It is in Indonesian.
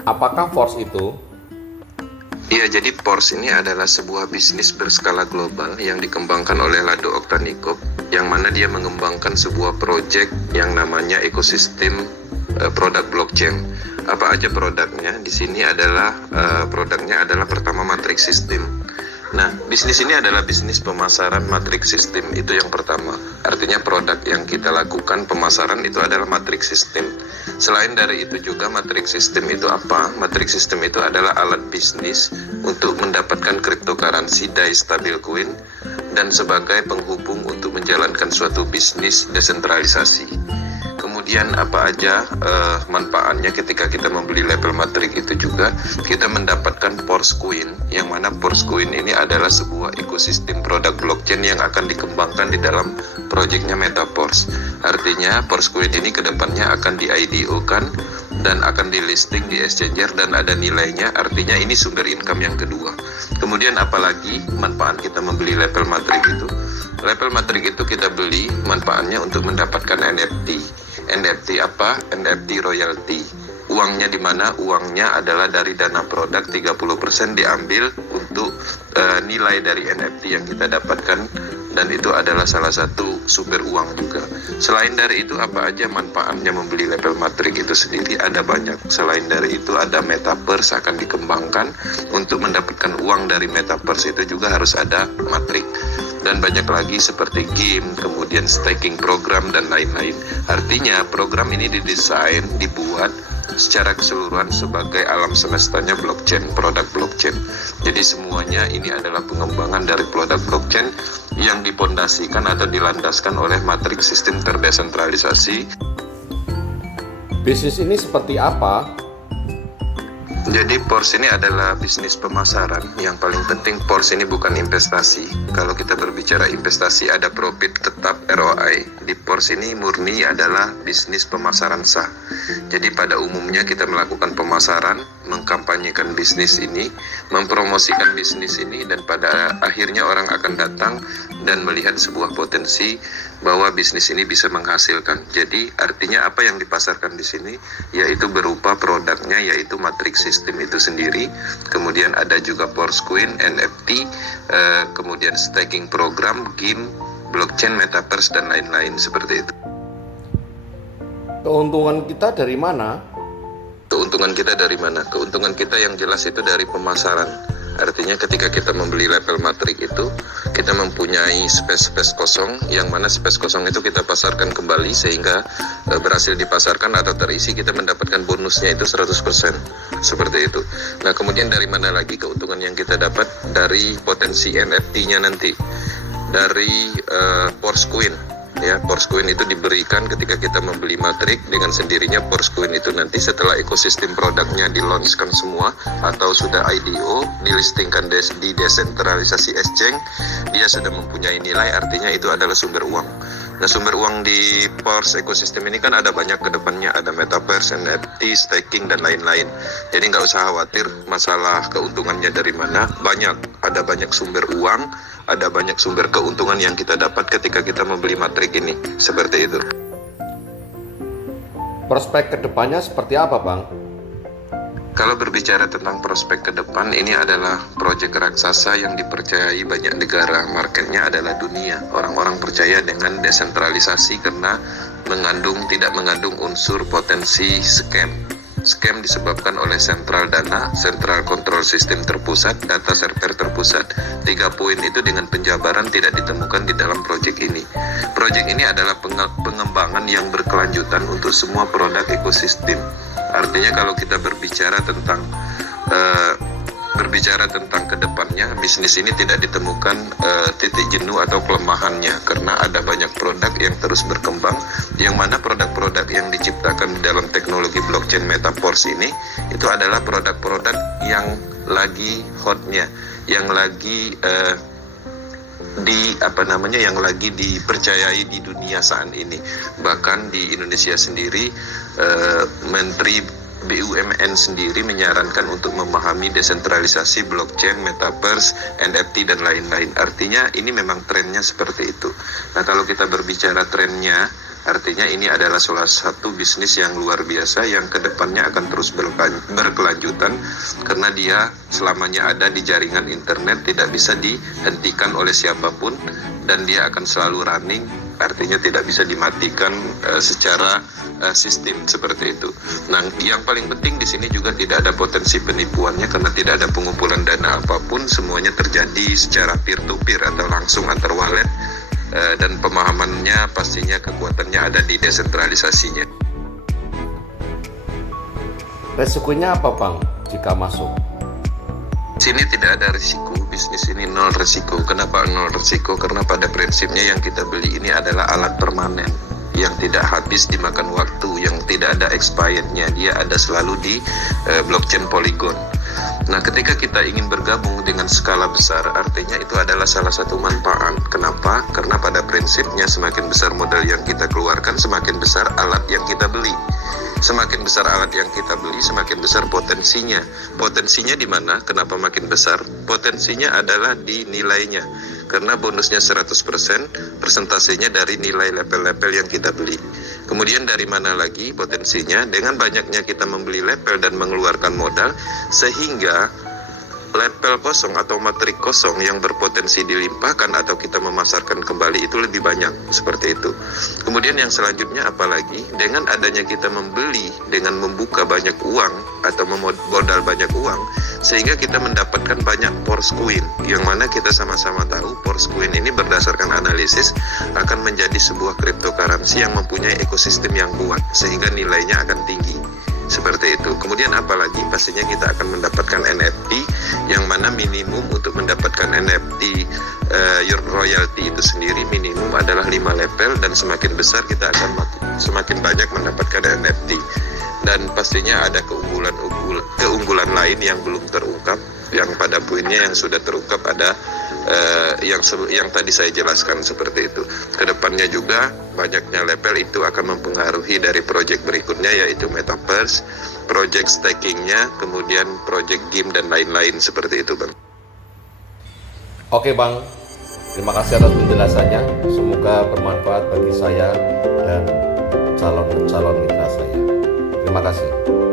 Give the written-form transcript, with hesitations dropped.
Apakah Force itu? Iya, jadi Porsche ini adalah sebuah bisnis berskala global yang dikembangkan oleh Lado Oktanikov, yang mana dia mengembangkan sebuah proyek yang namanya ekosistem produk blockchain. Apa aja produknya? Di sini adalah produknya adalah pertama matrix system. Nah, bisnis ini adalah bisnis pemasaran matrix system, itu yang pertama. Artinya produk yang kita lakukan pemasaran itu adalah matrix system. Selain dari itu juga matrix system itu apa? Matrix system itu adalah alat bisnis untuk mendapatkan cryptocurrency DAI stablecoin dan sebagai penghubung untuk menjalankan suatu bisnis desentralisasi. Kemudian apa aja manfaatnya ketika kita membeli label matrik itu juga kita mendapatkan Porsche Coin, yang mana Porsche Coin ini adalah sebuah ekosistem produk blockchain yang akan dikembangkan di dalam proyeknya Metaverse. Artinya Porsche Coin ini kedepannya akan di IDO-kan dan akan di listing di exchanger dan ada nilainya, artinya ini sumber income yang kedua. Kemudian apalagi manfaat kita membeli label matrik itu? Label matrik itu kita beli manfaatnya untuk mendapatkan NFT. NFT apa? NFT royalty. Uangnya di mana? Uangnya adalah dari dana produk, 30% diambil untuk nilai dari NFT yang kita dapatkan, dan itu adalah salah satu sumber uang juga. Selain dari itu apa aja manfaatnya membeli label matrik itu sendiri? Ada banyak. Selain dari itu ada Metaverse akan dikembangkan. Untuk mendapatkan uang dari Metaverse itu juga harus ada matrik. Dan banyak lagi seperti game, kemudian staking program dan lain-lain. Artinya program ini didesain, dibuat secara keseluruhan sebagai alam semestanya blockchain, produk blockchain. Jadi semuanya ini adalah pengembangan dari produk blockchain yang dipondasikan atau dilandaskan oleh matrix sistem terdesentralisasi. Bisnis ini seperti apa? Jadi Porsche ini adalah bisnis pemasaran. Yang paling penting Porsche ini bukan investasi. Kalau kita berbicara investasi ada profit tetap ROI. Di Porsche ini murni adalah bisnis pemasaran sah. Jadi pada umumnya kita melakukan pemasaran, mengkampanyekan bisnis ini, mempromosikan bisnis ini, dan pada akhirnya orang akan datang dan melihat sebuah potensi bahwa bisnis ini bisa menghasilkan. Jadi artinya apa yang dipasarkan di sini yaitu berupa produknya, yaitu matrix system itu sendiri. Kemudian ada juga Porsche Coin, NFT, kemudian staking program, game, blockchain, metaverse dan lain-lain seperti itu. Keuntungan kita dari mana? Keuntungan kita dari mana? Keuntungan kita yang jelas itu dari pemasaran. Artinya ketika kita membeli label matrik itu, kita mempunyai space kosong, yang mana space kosong itu kita pasarkan kembali sehingga berhasil dipasarkan atau terisi, kita mendapatkan bonusnya itu 100%. Seperti itu. Nah, kemudian dari mana lagi keuntungan yang kita dapat? Dari potensi NFT-nya nanti. Dari Porsche Coin. Ya, Porsche Coin itu diberikan ketika kita membeli matrik. Dengan sendirinya Porsche Coin itu nanti setelah ekosistem produknya di-launchkan semua atau sudah IDO, dilistingkan di desentralisasi exchange, dia sudah mempunyai nilai, artinya itu adalah sumber uang. Nah, sumber uang di Porsche ekosistem ini kan ada banyak, ke depannya ada metaverse, NFT, staking dan lain-lain. Jadi nggak usah khawatir masalah keuntungannya dari mana. Ada banyak sumber uang, ada banyak sumber keuntungan yang kita dapat ketika kita membeli matrik ini. Seperti itu. Prospek kedepannya seperti apa, Bang? Kalau berbicara tentang prospek ke depan, ini adalah proyek raksasa yang dipercayai banyak negara. Marketnya adalah dunia. Orang-orang percaya dengan desentralisasi karena tidak mengandung unsur potensi scam. Scam disebabkan oleh sentral dana, central control system terpusat, data server terpusat. 3 poin itu dengan penjabaran tidak ditemukan di dalam proyek ini. Proyek ini adalah pengembangan yang berkelanjutan untuk semua produk ekosistem. Artinya kalau kita berbicara tentang kedepannya, bisnis ini tidak ditemukan titik jenuh atau kelemahannya, karena ada banyak produk yang terus berkembang, yang mana produk-produk yang diciptakan di dalam teknologi blockchain Metaverse ini itu adalah produk-produk yang lagi hotnya, yang lagi yang lagi dipercayai di dunia saat ini. Bahkan di Indonesia sendiri Menteri BUMN sendiri menyarankan untuk memahami desentralisasi blockchain, metaverse, NFT dan lain-lain. Artinya ini memang trennya seperti itu. Nah, kalau kita berbicara trennya Artinya ini adalah salah satu bisnis yang luar biasa yang kedepannya akan terus berkelanjutan karena dia selamanya ada di jaringan internet, tidak bisa dihentikan oleh siapapun dan dia akan selalu running, artinya tidak bisa dimatikan secara sistem seperti itu. Nah, yang paling penting di sini juga tidak ada potensi penipuannya karena tidak ada pengumpulan dana apapun, semuanya terjadi secara peer to peer atau langsung antar wallet. Dan pemahamannya pastinya kekuatannya ada di desentralisasinya. Resikonya apa Bang jika masuk? Sini tidak ada risiko, bisnis ini nol risiko. Kenapa nol risiko? Karena pada prinsipnya yang kita beli ini adalah alat permanen yang tidak habis dimakan waktu, yang tidak ada expirednya, dia ada selalu di blockchain Polygon. Nah, ketika kita ingin bergabung dengan skala besar, artinya itu adalah salah satu manfaat. Kenapa? Karena pada prinsipnya semakin besar modal yang kita keluarkan, semakin besar alat yang kita beli. Semakin besar alat yang kita beli, semakin besar potensinya. Potensinya di mana? Kenapa makin besar? Potensinya adalah di nilainya. Karena bonusnya 100%, persentasenya dari nilai level-level yang kita beli. Kemudian dari mana lagi potensinya? Dengan banyaknya kita membeli level dan mengeluarkan modal, sehingga level kosong atau matrik kosong yang berpotensi dilimpahkan atau kita memasarkan kembali itu lebih banyak, seperti itu. Kemudian yang selanjutnya apalagi, dengan adanya kita membeli dengan membuka banyak uang atau memodal banyak uang, sehingga kita mendapatkan banyak Force Coin, yang mana kita sama-sama tahu Force Coin ini berdasarkan analisis akan menjadi sebuah cryptocurrency yang mempunyai ekosistem yang kuat, sehingga nilainya akan tinggi. Seperti itu. Kemudian apalagi pastinya kita akan mendapatkan NFT yang mana minimum untuk mendapatkan NFT your royalty itu sendiri minimum adalah 5 level dan semakin besar kita akan semakin banyak mendapatkan NFT. Dan pastinya ada keunggulan lain yang belum terungkap, yang pada poinnya yang sudah terungkap ada yang tadi saya jelaskan seperti itu. Kedepannya juga banyaknya level itu akan mempengaruhi dari project berikutnya, yaitu metaverse, project stakingnya, kemudian project game dan lain-lain seperti itu Bang. Oke Bang, terima kasih atas penjelasannya. Semoga bermanfaat bagi saya dan calon mitra saya. Terima kasih.